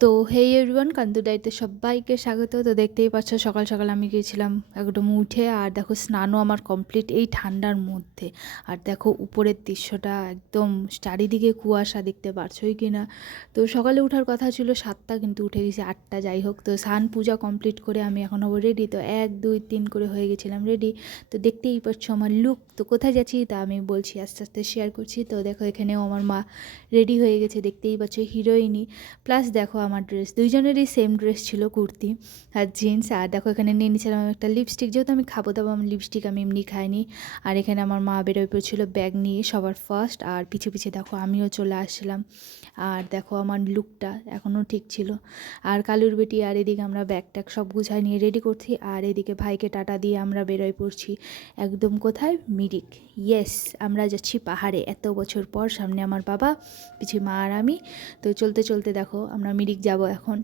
তো হেই এভরিওয়ান, কান্দু ডায়েরিতে সবাইকে স্বাগত। তো দেখতেই পাচ্ছ সকাল সকাল আমি গিয়েছিলাম একদম উঠে, আর দেখো স্নানও আমার কমপ্লিট এই ঠান্ডার মধ্যে। আর দেখো উপরের দৃশ্যটা একদম চারিদিকে কুয়াশা, দেখতে পারছোই কি না। তো সকালে ওঠার কথা ছিল 7টা, কিন্তু উঠে গেছি 8টা। যাই হোক, তো স্নান পূজা কমপ্লিট করে আমি এখন হবো রেডি। তো 1 2 3 করে হয়ে গেছিলাম রেডি। তো দেখতেই পাচ্ছ আমার লুক। তো কোথায় যাচ্ছি তা আমি বলছি, আস্তে আস্তে শেয়ার করছি। তো দেখো এখানেও আমার মা রেডি হয়ে গেছে, দেখতেই পাচ্ছ হিরোইনই। প্লাস দেখো আমার ড্রেস, দুইজনেরই সেম ড্রেস ছিল, কুর্তি আর জিন্স। আর দেখো এখানে নিয়ে নিয়েছিলাম একটা লিপস্টিক, যেহেতু আমি খাবো দাবো, আমি লিপস্টিক আমি এমনি খাইনি। আর এখানে আমার মা বেরোয় পড়ছিল ব্যাগ নিয়ে সবার ফার্স্ট, আর পিছু পিছে দেখো আমিও চলে আসছিলাম। আর দেখো আমার লুকটা এখনও ঠিক ছিল। আর কালুর বেটি আর এদিকে আমরা ব্যাগ ট্যাগ সব গুছাই নিয়ে রেডি করছি, আর এদিকে ভাইকে টাটা দিয়ে আমরা বেরোয় পড়ছি একদম কোথায়, মিরিক। ইয়েস, আমরা যাচ্ছি পাহাড়ে এত বছর পর। সামনে আমার বাবা, পিছিয়ে মা আর আমি। তো চলতে চলতে দেখো আমরা মিরিক যাব এখন।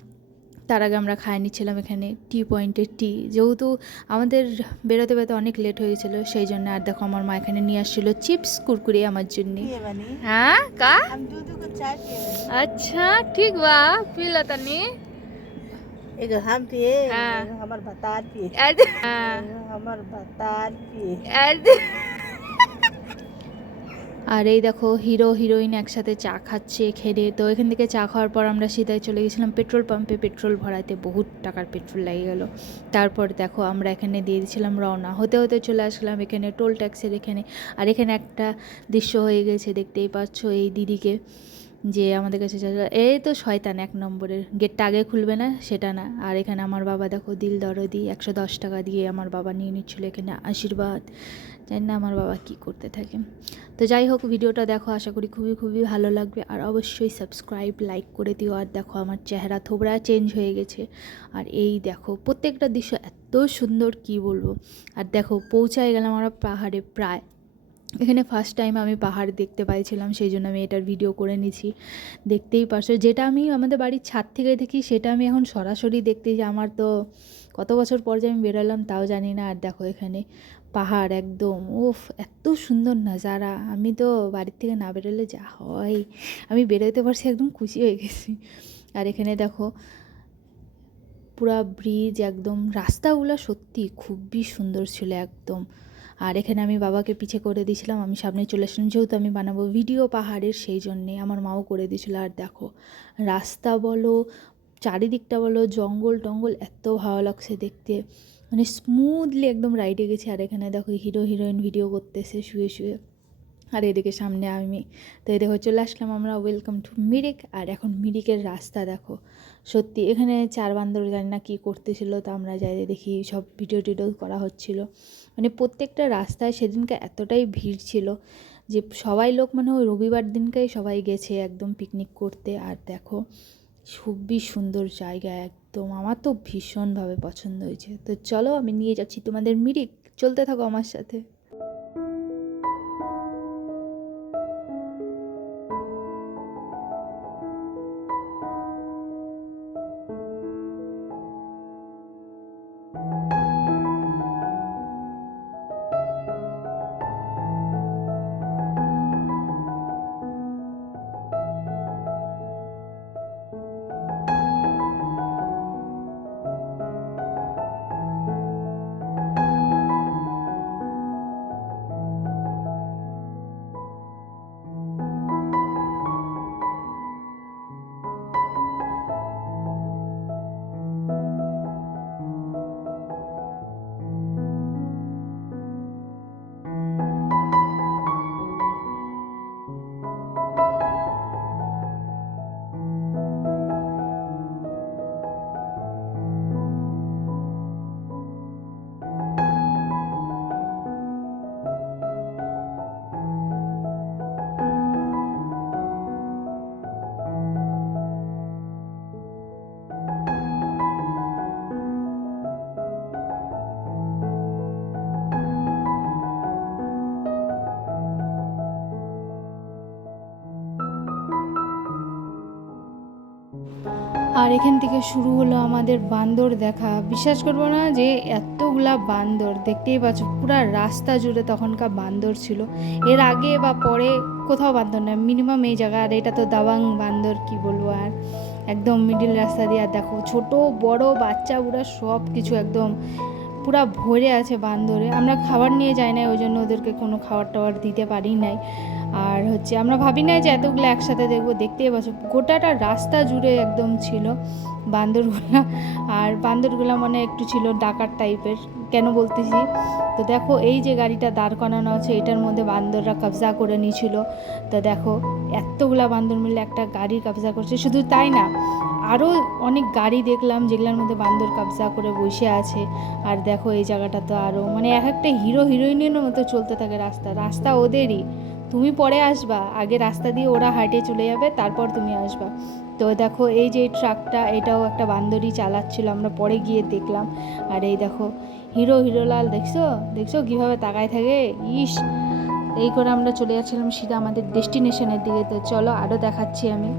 তার আগে আমরা খাই নিচ্ছিলাম এখানে টি পয়েন্টের টি, যেহেতু আমাদের বেরোতে বেরোতে অনেক লেট হয়ে গেছিলো সেই জন্য। আর দেখো আমার মা এখানে নিয়ে আসছিলো চিপস কুরকুরে আমার জন্য। হ্যাঁ का अच्छा ठीक बा पीला तनी एगो हम पिए हाँ एगो हमर भतार पिए हाँ एगो हमर भतार पिए। আর এই দেখো হিরো হিরোইন একসাথে চা খাচ্ছে খেয়ে। তো এখান থেকে চা খাওয়ার পর আমরা সিধাই চলে গেছিলাম পেট্রোল পাম্পে পেট্রোল ভরাতে, বহুত টাকার পেট্রোল লেগে গেল। তারপর দেখো আমরা এখানে দিয়ে দিয়েছিলাম রওনা, হতে হতে চলে আসলাম এখানে টোল ট্যাক্সের এখানে। আর এখানে একটা দৃশ্য হয়ে গেছে, দেখতেই পাচ্ছ এই দিদিকে যে আমাদের কাছে এই তো শয়তান 1 নম্বরের, গেটটা আগে খুলবে না সেটা না। আর এখানে আমার বাবা দেখো দিল দরদি 110 টাকা দিয়ে আমার বাবা নিয়ে নিচ্ছিলো এখানে আশীর্বাদ। জানি না আমার বাবা কি করতে থাকে। তো যাই হোক, ভিডিওটা দেখো, আশা করি খুবই খুবই ভালো লাগবে। আর অবশ্যই সাবস্ক্রাইব লাইক করে দিও। আর দেখো আমার চেহারা থোবরা চেঞ্জ হয়ে গেছে। আর এই দেখো প্রত্যেকটা দৃশ্য এত সুন্দর কি বলবো। আর দেখো পৌঁছায় গেলাম আমরা পাহাড়ে প্রায়। এখানে ফার্স্ট টাইম আমি পাহাড় দেখতে পাইছিলাম, সেই জন্য আমি এটার ভিডিও করে নিছি। দেখতেই পারছো, যেটা আমি আমাদের বাড়ির ছাদ থেকে দেখি সেটা আমি এখন সরাসরি দেখতেছি। আমার তো কত বছর পর যে আমি বেরোলাম তাও জানি না। আর দেখো এখানে পাহাড় একদম, উফ এত সুন্দর নাজারা। আমি তো বাড়ির থেকে না বেরোলে যা হয়, আমি বেরোতে পারছি একদম খুশি হয়ে গেছি। আর এখানে দেখো পুরা ব্রিজ, একদম রাস্তাগুলো সত্যি খুবই সুন্দর ছিল একদম। আর এখানে আমি বাবাকে পিছে করে দিয়েছিলাম, আমি সামনে চলে আসলাম, যেহেতু আমি বানাবো ভিডিও পাহাড়ের সেই জন্যে আমার মাও করে দিয়েছিলো। আর দেখো রাস্তা বলো, চারিদিকটা বলো, জঙ্গল টঙ্গল, এত ভালো লাগছে দেখতে, মানে স্মুথলি একদম রাইডে গেছি। আর এখানে দেখো হিরো হিরোইন ভিডিও করতেছে শুয়ে শুয়ে। আর এদিকে সামনে আমি। তো এই দেখো চলে আসলাম আমরা, ওয়েলকাম টু মিরিক। আর এখন মিরিকের রাস্তা দেখো, সত্যি এখানে 4 বান্দর জানি না কী করতেছিল, তো আমরা যাই দেখি সব ভিডিও টিডিও করা হচ্ছিল। মানে প্রত্যেকটা রাস্তায় সেদিনকে এতটাই ভিড় ছিল যে সবাই লোক মানে ওই রবিবার দিনকেই সবাই গেছে একদম পিকনিক করতে। আর দেখো খুবই সুন্দর জায়গা একদম, আমার তো ভীষণভাবে পছন্দ হয়েছে। তো চলো আমি নিয়ে যাচ্ছি তোমাদের মিরিক, চলতে থাকো আমার সাথে। আর এখান থেকে শুরু হলো আমাদের বান্দর দেখা। বিশ্বাস করবো না যে এতগুলা বান্দর, দেখতেই পাচ্ছ পুরা রাস্তা জুড়ে তখনকার বান্দর ছিল। এর আগে বা পরে কোথাও বান্দর না, মিনিমাম এই জায়গা। আর এটা তো দাবাং বান্দর, কি বলবো। আর একদম মিডিল রাস্তা দিয়ে। আর দেখো ছোট বড় বাচ্চা বুড়া সব কিছু একদম পুরা ভরে আছে বান্দরে। আমরা খাবার নিয়ে যাই নাই, ওই জন্য ওদেরকে কোনো খাবার টাবার দিতে পারি নাই। আর হচ্ছে আমরা ভাবি নাই যে এতগুলো একসাথে দেখবো, দেখতেই পাচ্ছ গোটাটা রাস্তা জুড়ে একদম ছিল বান্দরগুলা। আর বান্দরগুলা মানে একটু ছিল ডাকাত টাইপের। কেন বলতেছি, তো দেখো এই যে গাড়িটা দাঁড় করানো আছে এটার মধ্যে বান্দররা কবজা করে নিয়েছিল। তো দেখো এতগুলা বান্দর মিলে একটা গাড়ি কবজা করছে। শুধু তাই না, আরও অনেক গাড়ি দেখলাম যেগুলোর মধ্যে বান্দর কবজা করে বসে আছে। আর দেখো এই জায়গাটা তো আরও মানে এক একটা হিরো হিরোইনের মতো চলতে থাকে রাস্তা। রাস্তা ওদেরই, তুমি পরে আসবা, আগে রাস্তা দিয়ে ওরা হাঁটে চলে যাবে, তারপর তুমি আসবা। তো দেখো এই যে ট্রাকটা, এটাও একটা বান্দরই চালাচ্ছিল, আমরা পরে গিয়ে দেখলাম। আর এই দেখো হিরো হিরোলাল, দেখছো দেখছো কীভাবে তাকায় থাকে, ইস। এই করে আমরা চলে যাচ্ছিলাম সিধা আমাদের ডেস্টিনেশনের দিকে। তো চলো আরও দেখাচ্ছি আমি।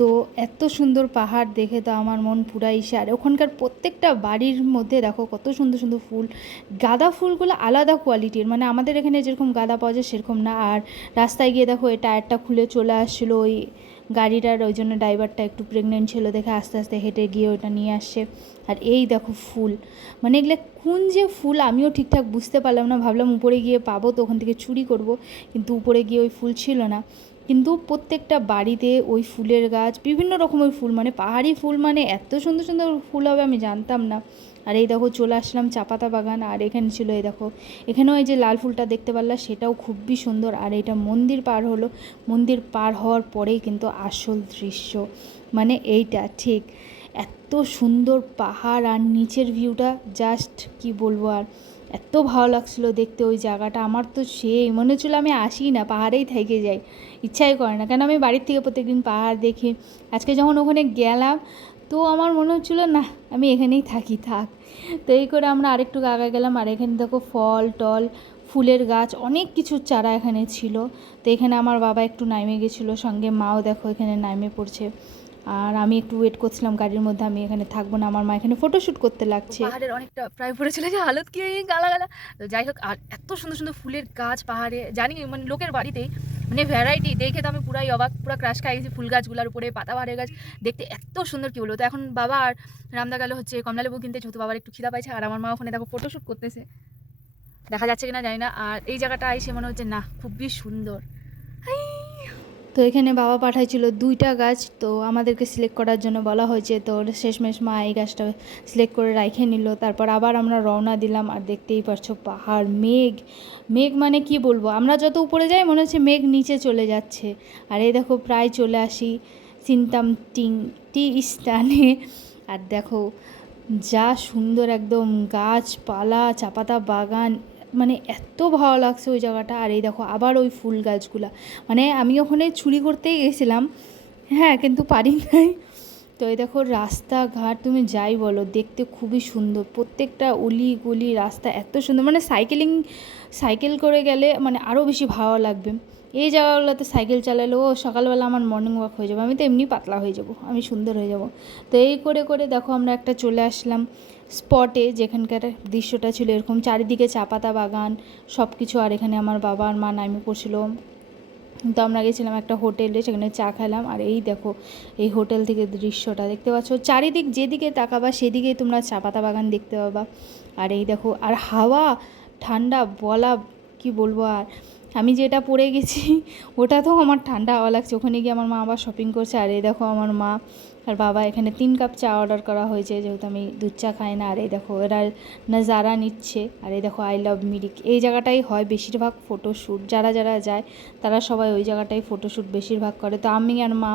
তো এত সুন্দর পাহাড় দেখে তো আমার মন পুরাইছে। আর ওখানকার প্রত্যেকটা বাড়ির মধ্যে দেখো কত সুন্দর সুন্দর ফুল। গাঁদা ফুলগুলো আলাদা কোয়ালিটির, মানে আমাদের এখানে যেরকম গাঁদা পাওয়া যায় সেরকম না। আর রাস্তায় গিয়ে দেখো এই টায়ারটা খুলে চলে আসছিলো ওই গাড়িটার, ওই জন্য ড্রাইভারটা একটু প্রেগনেন্ট ছিল দেখে আস্তে আস্তে হেঁটে গিয়ে ওটা নিয়ে আসছে। আর এই দেখো ফুল, মানে এগুলো কোন যে ফুল আমিও ঠিকঠাক বুঝতে পারলাম না। ভাবলাম উপরে গিয়ে পাবো তো ওখান থেকে চুরি করব, কিন্তু উপরে গিয়ে ওই ফুল ছিল না। কিন্তু প্রত্যেকটা বাড়িতে ওই ফুলের গাছ, বিভিন্ন রকমের ফুল, মানে পাহাড়ি ফুল মানে এত সুন্দর সুন্দর ফুল হবে আমি জানতাম না। আর এই দেখো চলে আসলাম চাপাতা বাগান। আর এখানে ছিল এই দেখো, এখানেও এই যে লাল ফুলটা দেখতে পারলাম, সেটাও খুবই সুন্দর। আর এটা মন্দির পার হলো, মন্দির পার হওয়ার পরেই কিন্তু আসল দৃশ্য, মানে এইটা ঠিক এত সুন্দর পাহাড় আর নিচের ভিউটা জাস্ট কি বলবো। আর এত ভালো লাগছিলো দেখতে ওই জায়গাটা, আমার তো সেই মনে হচ্ছিলো আমি আসি না, পাহাড়েই থেকে যাই, ইচ্ছাই করে না। কেন আমি বাড়ির থেকে প্রত্যেকদিন পাহাড় দেখি, আজকে যখন ওখানে গেলাম তো আমার মনে হচ্ছিলো না আমি এখানেই থাকি, থাক। তো এই করে আমরা আরেকটু আগে গেলাম। আর এখানে দেখো ফল টল, ফুলের গাছ, অনেক কিছুর চারা এখানে ছিল। তো এখানে আমার বাবা একটু নামে গেছিলো, সঙ্গে মাও দেখো এখানে নামে পড়ছে। আর আমি একটু ওয়েট করছিলাম গাড়ির মধ্যে, আমি এখানে থাকবো না, আমার মা এখানে ফটোশ্যুট করতে লাগছে। পাহাড়ের অনেকটা প্রায় পড়ে চলে যায়, হালত কি গালা গালা। তো যাই হোক, আর এত সুন্দর সুন্দর ফুলের গাছ পাহাড়ে, জানি মানে লোকের বাড়িতেই মানে ভ্যারাইটি দেখে তো আমি পুরাই অবাক, পুরো ক্রাশ খাই গেছি। ফুল গাছগুলোর উপরে পাতা বাহারের গাছ দেখতে এত সুন্দর, কি বলবো। তো এখন বাবা আর রামদা গেল হচ্ছে কমলালেবু কিনতে, যেহেতু বাবার একটু খিদা পাইছে। আর আমার মা ওখানে দেখো ফটোশ্যুট করতেছে, দেখা যাচ্ছে কিনা জানি না। আর এই জায়গাটা এসে মনে হচ্ছে না খুবই সুন্দর। তো এখানে বাবা পাঠাইছিল 2টা গাছ, তো আমাদেরকে সিলেক্ট করার জন্য বলা হয়েছে। তো শেষমেশ মা এই গাছটা সিলেক্ট করে রাখে নিল। তারপর আবার আমরা রওনা দিলাম। আর দেখতেই পারছো পাহাড়, মেঘ, মেঘ মানে কি বলবো, আমরা যত উপরে যাই মনে হচ্ছে মেঘ নিচে চলে যাচ্ছে। আর এই দেখো প্রায় চলে আসি সিনতাম টি স্থানে। আর দেখো যা সুন্দর একদম গাছপালা, চাপাতা বাগান, মানে এত ভালো লাগছে ওই জায়গাটা। আর এই দেখো আবার ওই ফুল গাছগুলা, মানে আমি ওখানে চুরি করতেই গেছিলাম, হ্যাঁ, কিন্তু পারি নাই। তো এই দেখো রাস্তাঘাট তুমি যাই বলো দেখতে খুবই সুন্দর, প্রত্যেকটা অলি গলি রাস্তা এত সুন্দর, মানে সাইকেল করে গেলে মানে আরও বেশি ভালো লাগবে। এই জায়গাগুলোতে সাইকেল চালালেও সকালবেলা আমার মর্নিং ওয়াক হয়ে যাবে, আমি তো এমনি পাতলা হয়ে যাব, আমি সুন্দর হয়ে যাব। তো এই করে করে দেখো আমরা একটা চলে আসলাম স্পটে, যেখানকার দৃশ্যটা ছিল এরকম, চারিদিকে চা পাতা বাগান সব কিছু। আর এখানে আমার বাবা আর মা নামে পড়ছিল। তো আমরা গেছিলাম একটা হোটেলে, সেখানে চা খেলাম। আর এই দেখো এই হোটেল থেকে দৃশ্যটা দেখতে পাচ্ছ, চারিদিক যেদিকে তাকাবা সেদিকেই তোমরা চা পাতা বাগান দেখতে পাবা। আর এই দেখো, আর হাওয়া ঠান্ডা বলা কি বলবো। আর আমি যেটা পরে গেছি ওটা তো আমার ঠান্ডা হাওয়া লাগছে। ওখানে গিয়ে আমার মা আবার শপিং করছে। আর এই দেখো আমার মা আর বাবা এখানে 3 কাপ চা অর্ডার করা হয়েছে, যেহেতু আমি দুধ চা খাই না। আর এই দেখো এরা নাজারা নিচ্ছে। আর এই দেখো আই লাভ মিরিক, এই জায়গাটাই হয় বেশিরভাগ ফটোশ্যুট, যারা যারা যায় তারা সবাই ওই জায়গাটাই ফটোশ্যুট বেশিরভাগ করে। তো আমি আর মা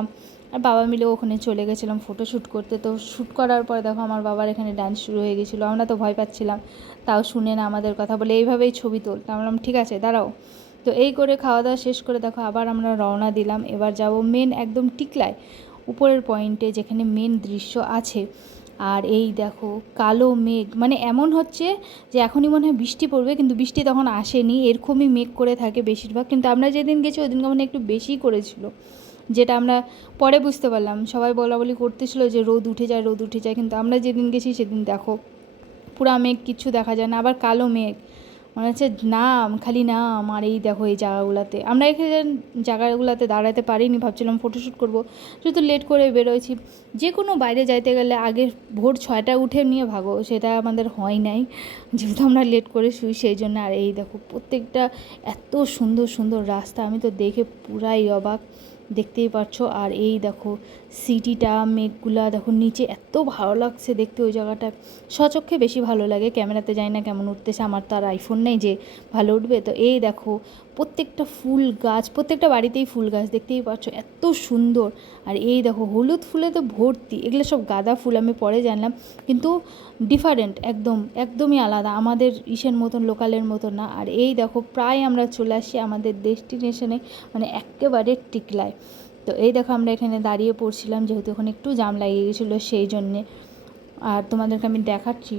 আর বাবা মিলে ওখানে চলে গেছিলাম ফটোশ্যুট করতে। তো শ্যুট করার পরে দেখো আমার বাবার এখানে ডান্স শুরু হয়ে গেছিলো, আমরা তো ভয় পাচ্ছিলাম, তাও শুনে না আমাদের কথা, বলে এইভাবেই ছবি তোল। তা বললাম ঠিক আছে দাঁড়াও। তো এই করে খাওয়া দাওয়া শেষ করে দেখো আবার আমরা রওনা দিলাম। এবার যাব মেন একদম টিকলায় উপরের পয়েন্টে, যেখানে মেন দৃশ্য আছে। আর এই দেখো কালো মেঘ, মানে এমন হচ্ছে যে এখনই মনে হয় বৃষ্টি পড়বে, কিন্তু বৃষ্টি তখন আসেনি, এরকমই মেঘ করে থাকে বেশিরভাগ। কিন্তু আমরা যেদিন গেছি ওই দিনকে মানে একটু বেশি করেছিল। যেটা আমরা পরে বুঝতে পারলাম। সবাই বলাবলি করতেছিল যে রোদ উঠে যায়, রোদ উঠে যায়, কিন্তু আমরা যেদিন গেছি সেদিন দেখো পুরা মেঘ, কিচ্ছু দেখা যায় না, আবার কালো মেঘ, মনে হচ্ছে নাম খালি নাম। আর এই দেখো এই জায়গাগুলোতে আমরা এখানে জায়গাগুলোতে দাঁড়াতে পারিনি, ভাবছিলাম ফটোশ্যুট করবো, যেহেতু লেট করে বেরোয়েছি। যে কোনো বাইরে যাইতে গেলে আগে ভোর 6টায় উঠে নিয়ে ভাগো, সেটা আমাদের হয় নাই, যেহেতু আমরা লেট করে শুই সেই জন্য। আর এই দেখো প্রত্যেকটা এত সুন্দর সুন্দর রাস্তা, আমি তো দেখে পুরাই অবাক, দেখতেই পাচ্ছো। আর এই দেখো সিটিটা, মেঘগুলা দেখো নিচে, এত ভালো লাগছে দেখতে ওই জায়গাটা। স্বচক্ষে বেশি ভালো লাগে, ক্যামেরাতে যাই না কেমন উঠতেছে, আমার তো আর আইফোন নেই যে ভালো উঠবে। তো এই দেখো প্রত্যেকটা ফুল গাছ, প্রত্যেকটা বাড়িতেই ফুল গাছ, দেখতেই পাচ্ছ এত সুন্দর। আর এই দেখো হলুদ ফুলে তো ভর্তি, এগুলো সব গাঁদা ফুল, আমি পরে জানলাম, কিন্তু ডিফারেন্ট, একদমই আলাদা, আমাদের ইসের মতন, লোকালের মতন না। আর এই দেখো প্রায় আমরা চলে আসি আমাদের ডেস্টিনেশনে, মানে একেবারে টিকলায়। তো এই দেখো আমরা এখানে দাঁড়িয়ে পড়ছিলাম, যেহেতু ওখানে একটু জাম লাগিয়ে গেছিলো সেই জন্যে। আর তোমাদেরকে আমি দেখাচ্ছি,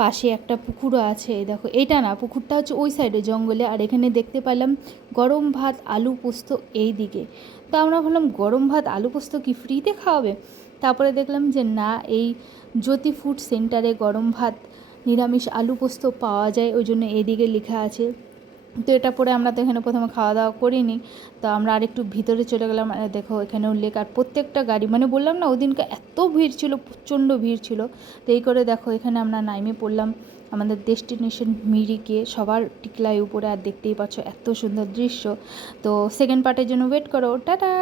পাশে একটা পুকুরও আছে, এই দেখো, এইটা না, পুকুরটা হচ্ছে ওই সাইডে জঙ্গলে। আর এখানে দেখতে পেলাম গরম ভাত আলু পোস্ত এই দিকে। তো আমরা ভাবলাম গরম ভাত আলু পোস্ত কি ফ্রিতে খাওয়াবে? তারপরে দেখলাম যে না, এই জ্যোতি ফুড সেন্টারে গরম ভাত নিরামিষ আলু পোস্ত পাওয়া যায়, ওই জন্য এদিকে লেখা আছে। তো এটা পরে আমরা তো এখানে প্রথমে খাওয়া দাওয়া করিনি, তো আমরা আরেকটু ভিতরে চলে গেলাম। আর দেখো এখানেও লেক, আর প্রত্যেকটা গাড়ি, মানে বললাম না ওদিনকে এত ভিড় ছিল, প্রচণ্ড ভিড় ছিল। তো এই করে দেখো এখানে আমরা নাইমে পড়লাম আমাদের ডেস্টিনেশন মিরিকে, সবার টিকলাই উপরে। আর দেখতেই পাচ্ছ এত সুন্দর দৃশ্য। তো সেকেন্ড পার্টের জন্য ওয়েট করো, টাটা।